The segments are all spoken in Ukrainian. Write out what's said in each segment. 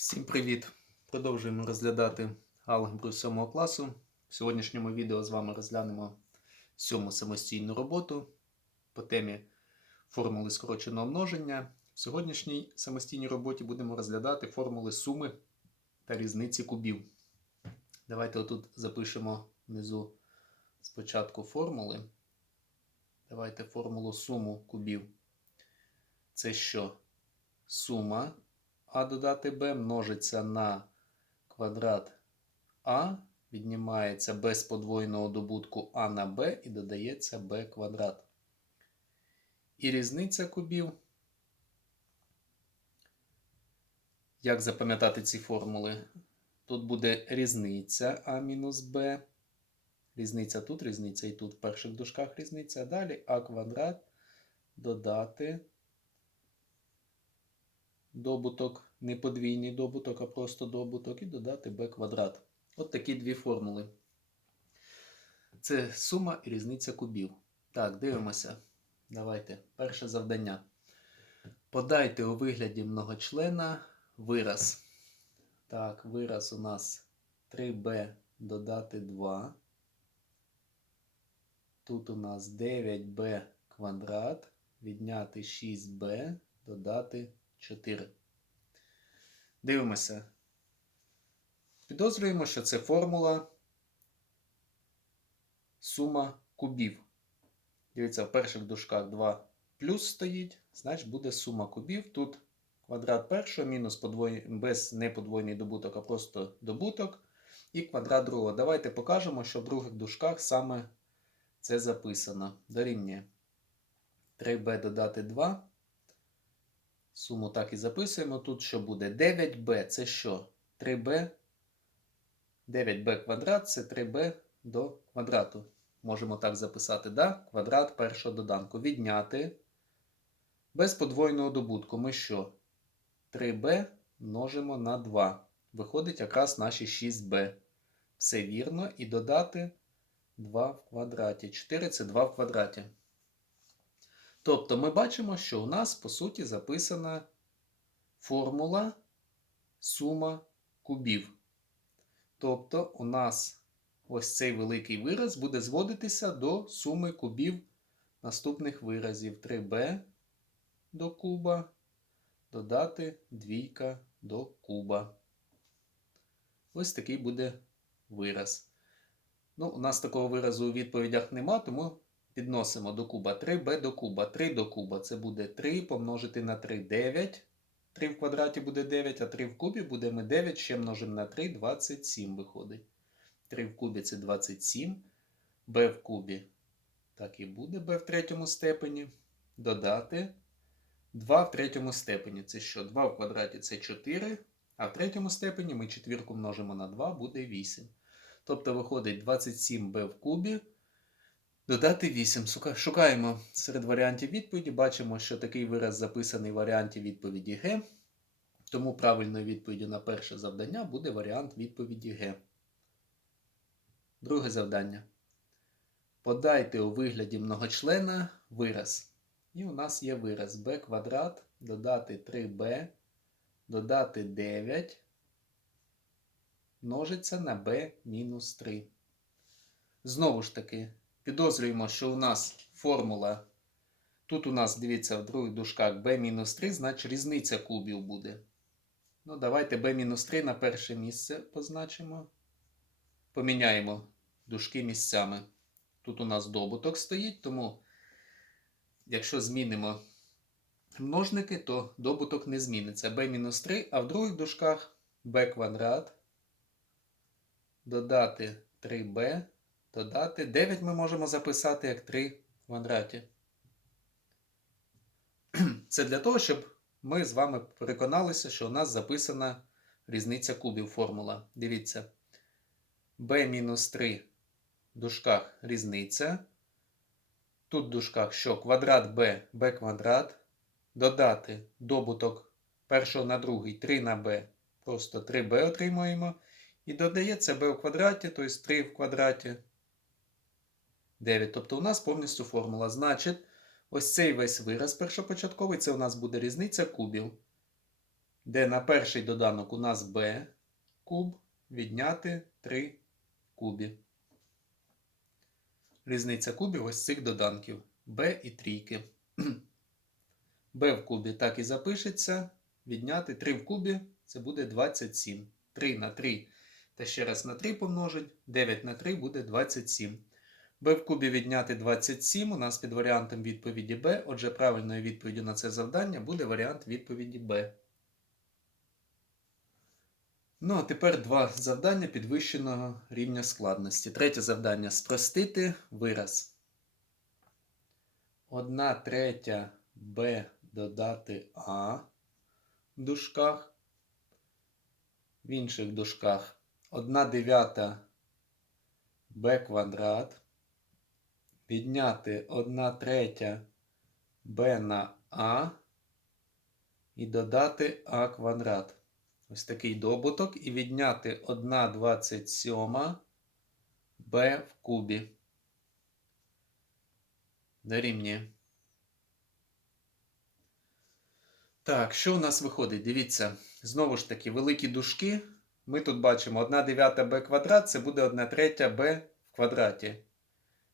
Всім привіт! Продовжуємо розглядати алгебру 7 класу. В сьогоднішньому відео з вами розглянемо сьому самостійну роботу по темі формули скороченого множення. В сьогоднішній самостійній роботі будемо розглядати формули суми та різниці кубів. Давайте отут запишемо внизу спочатку формули. Давайте формулу суму кубів. Це що? Сума а додати b множиться на квадрат а, віднімається без подвоєного добутку а на b і додається b квадрат. І різниця кубів. Як запам'ятати ці формули? Тут буде різниця а мінус b. Різниця тут, різниця і тут в перших дужках різниця. Далі а квадрат додати добуток, не подвійний добуток, а просто добуток, і додати b квадрат. От такі дві формули. Це сума і різниця кубів. Так, дивимося. Давайте. Перше завдання. Подайте у вигляді многочлена вираз. Так, вираз у нас 3b додати 2. Тут у нас 9b квадрат, відняти 6b, додати 4. Дивимося. Підозрюємо, що це формула сума кубів. Дивіться, в перших дужках 2 плюс стоїть, значить буде сума кубів. Тут квадрат першого мінус подвой... без неподвойний добуток, а просто добуток. І квадрат другого. Давайте покажемо, що в других дужках саме це записано. Дорівнює 3b додати 2. Суму так і записуємо. Тут що буде? 9b це що? 3b. 9b квадрат це 3b до квадрату. Можемо так записати, да? Квадрат першого доданку. Відняти. Без подвоєного добутку. Ми що? 3b множимо на 2. Виходить якраз наші 6b. Все вірно. І додати 2 в квадраті. 4 це 2 в квадраті. Тобто ми бачимо, що у нас, по суті, записана формула сума кубів. Тобто, у нас ось цей великий вираз буде зводитися до суми кубів наступних виразів 3b до куба, додати двійка до куба. Ось такий буде вираз. Ну, У нас такого виразу у відповідях нема, тому Підносимо до куба 3b до куба. 3 до куба це буде 3 помножити на 3 9. 3 в квадраті буде 9, а 3 в кубі буде ми 9, ще множимо на 3, 27 виходить. 3 в кубі це 27. b в кубі так і буде b в третьому степені. Додати 2 в третьому степені. Це що? 2 в квадраті це 4. А в третьому степені ми четвірку множимо на 2, буде 8. Тобто виходить 27b в кубі. Додати 8. Шукаємо серед варіантів відповіді. Бачимо, що такий вираз записаний в варіанті відповіді Г. Тому правильною відповіддю на перше завдання буде варіант відповіді Г. Друге завдання. Подайте у вигляді многочлена вираз. І у нас є вираз b квадрат, додати 3b, додати 9, множиться на b мінус 3. Знову ж таки. Підозрюємо, що у нас формула. Тут у нас, дивіться, в других дужках b-3, значить різниця кубів буде. Ну, давайте b-3 на перше місце позначимо. Поміняємо дужки місцями. Тут у нас добуток стоїть, тому, якщо змінимо множники, то добуток не зміниться. b-3, а в других дужках b квадрат. Додати 3b додати. 9 ми можемо записати як 3 в квадраті. Це для того, щоб ми з вами переконалися, що у нас записана різниця кубів формула. Дивіться. b-3 в дужках різниця. Тут в дужках що квадрат b, b квадрат. Додати добуток першого на другий 3 на b. Просто 3b отримуємо. І додається b в квадраті, тобто 3 в квадраті 9. Тобто у нас повністю формула. Значить, ось цей весь вираз першопочатковий, це у нас буде різниця кубів. де на перший доданок у нас b куб, відняти 3 кубі. Різниця кубів ось цих доданків b і трійки. b в кубі так і запишеться. Відняти 3 в кубі це буде 27. 3 на 3 та ще раз на 3 помножить. 9 на 3 буде 27. B в кубі відняти 27 у нас під варіантом відповіді b. Отже, правильною відповіддю на це завдання буде варіант відповіді b. Ну, а тепер два завдання підвищеного рівня складності. Третє завдання спростити вираз. 1 третя b додати а в дужках. В інших дужках 1 дев'ята b квадрат. Відняти 1 третя b на а і додати а квадрат. Ось такий добуток і відняти 1 27 b в кубі. Дорівнює. Так, що у нас виходить? Дивіться, знову ж таки, великі дужки. Ми тут бачимо 1 дев'ята b квадрат, це буде 1 третя b в квадраті.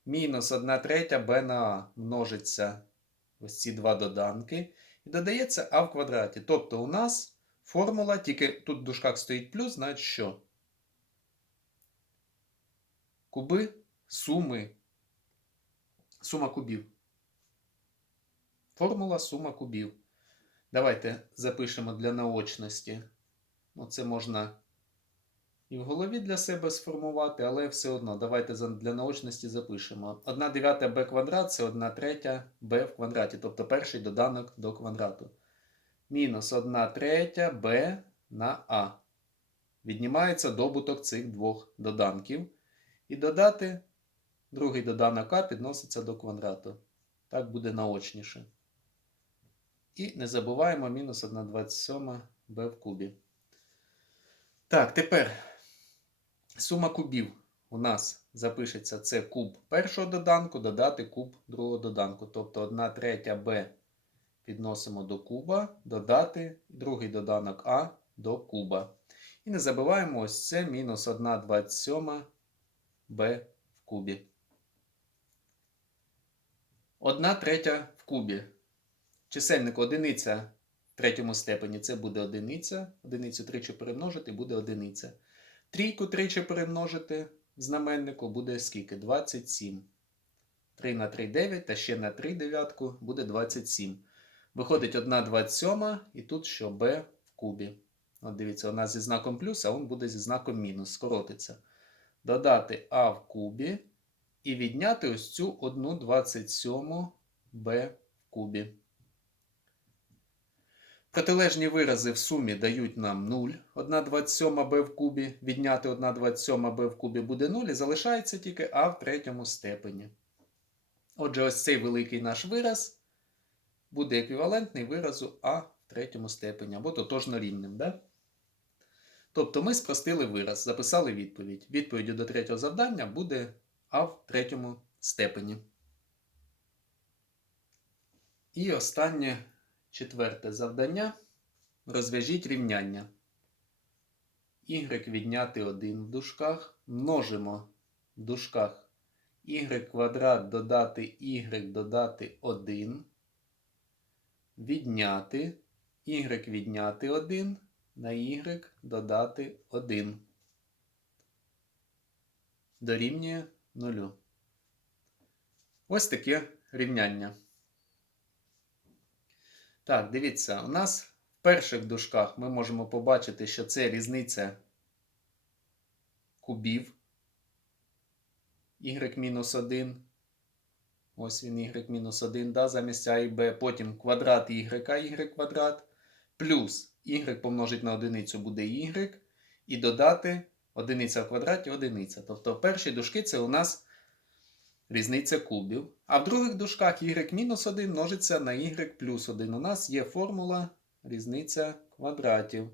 Мінус 1 третя b на а множиться ось ці два доданки. І додається а в квадраті. Тобто у нас формула, тільки тут в дужках стоїть плюс, значить що? Куби суми. Сума кубів. Формула сума кубів. Давайте запишемо для наочності. Ну, це можна і в голові для себе сформувати, але все одно давайте для наочності запишемо. 1 дев'ята b квадрат це 1 третя b в квадраті, тобто перший доданок до квадрату. Мінус 1 третя b на а. Віднімається добуток цих двох доданків. І додати другий доданок а підноситься до квадрату. Так буде наочніше. І не забуваємо мінус 1,27 b в кубі. Так, тепер сума кубів у нас запишеться це куб першого доданку, додати куб другого доданку. Тобто 1 третя b підносимо до куба, додати другий доданок а до куба. І не забуваємо ось це мінус 1,27 b в кубі. 1 третя в кубі. Чисельник одиниця в третьому степені це буде одиниця. Одиницю тричі перемножити буде одиниця. Трійку тричі перемножити в знаменнику буде скільки? 27. 3 на 3 9, та ще на 3 дев'ятку буде 27. Виходить 1 27, і тут що b в кубі. От дивіться, нас зі знаком плюс, а він буде зі знаком мінус. Скоротиться. Додати а в кубі і відняти ось цю 1 27 b в кубі. Протилежні вирази в сумі дають нам 0. 1,27b в кубі, відняти 1,27b в кубі буде 0, і залишається тільки а в третьому степені. Отже, ось цей великий наш вираз буде еквівалентний виразу а в третьому степені, або тотожно рівним. Да? Тобто ми спростили вираз, записали відповідь. Відповіддю до третього завдання буде а в третьому степені. І останнє. Четверте завдання. Розв'яжіть рівняння. Y відняти 1 в дужках. Множимо в дужках y квадрат додати y додати 1. Відняти y відняти 1 на y додати 1. Дорівнює 0. Ось таке рівняння. Так, дивіться, у нас в перших дужках ми можемо побачити, що це різниця кубів y-1. Ось він y-1, да, замість а і b. Потім квадрат y, y квадрат. Плюс y помножить на одиницю буде y. І додати одиниця в квадраті одиниця. Тобто перші дужки це у нас різниця кубів. А в других дужках y-1 множиться на y плюс 1. У нас є формула різниця квадратів.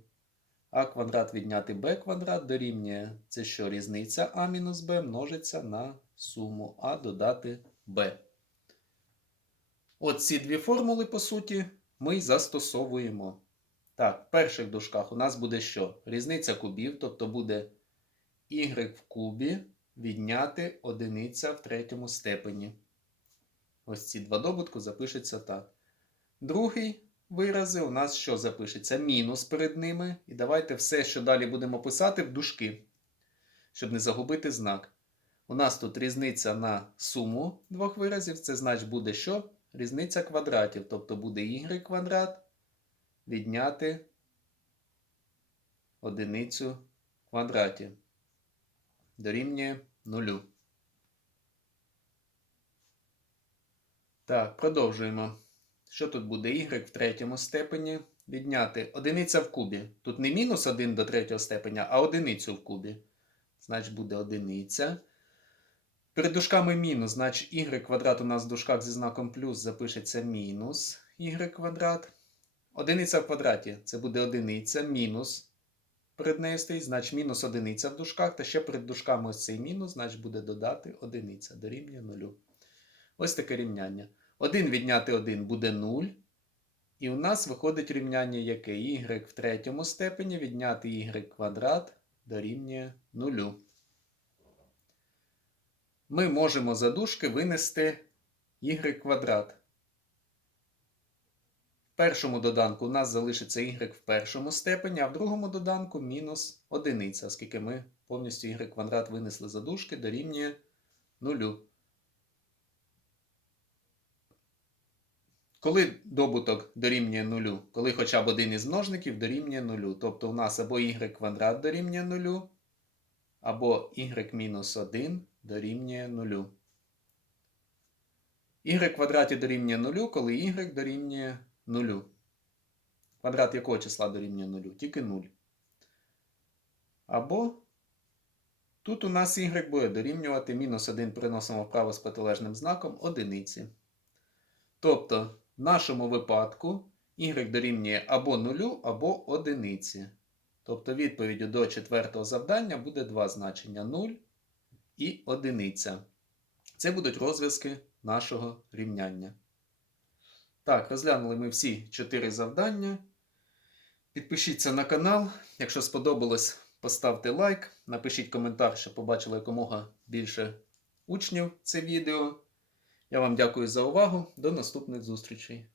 А квадрат відняти b квадрат дорівнює це що різниця а мінус b множиться на суму а додати b. От ці дві формули, по суті, ми застосовуємо. Так, в перших дужках у нас буде що? Різниця кубів, тобто буде y в кубі відняти одиниця в третьому степені. Ось ці два добутку запишуться так. Другий вирази у нас що запишеться? Мінус перед ними. І давайте все, що далі будемо писати, в дужки, щоб не загубити знак. У нас тут різниця на суму двох виразів. Це значить буде що? Різниця квадратів. Тобто буде y квадрат відняти одиницю в квадраті. Дорівнює нулю. Так, продовжуємо. Що тут буде y в третьому степені? Відняти одиниця в кубі. Тут не мінус 1 до третього степеня, а одиницю в кубі. Значить, буде одиниця. Перед дужками мінус, значить y квадрат у нас в дужках зі знаком плюс запишеться мінус y квадрат. Одиниця в квадраті це буде одиниця мінус. Перед нею значить мінус одиниця в дужках. Та ще перед дужками ось цей мінус, значить буде додати одиниця. Дорівнює нулю. Ось таке рівняння. 1 відняти 1 буде 0. І у нас виходить рівняння яке? y в третьому степені відняти y квадрат дорівнює 0. Ми можемо за дужки винести y квадрат. В першому доданку у нас залишиться y в першому степені, а в другому доданку мінус одиниця, оскільки ми повністю y квадрат винесли за дужки, дорівнює 0. Коли добуток дорівнює 0, коли хоча б один із множників дорівнює 0. Тобто у нас або y квадрат дорівнює 0, або y мінус 1 дорівнює 0. y квадраті дорівнює 0, коли y дорівнює 0. Квадрат якого числа дорівнює 0? Тільки 0. Або тут у нас y буде дорівнювати мінус 1 переносимо вправо з протилежним знаком одиниці. Тобто, в нашому випадку y дорівнює або 0, або одиниці. Тобто відповіддю до четвертого завдання буде два значення 0 і одиниця. Це будуть розв'язки нашого рівняння. Так, розглянули ми всі чотири завдання. Підпишіться на канал. Якщо сподобалось, поставте лайк, напишіть коментар, щоб побачили якомога більше учнів це відео. Я вам дякую за увагу. До наступних зустрічей.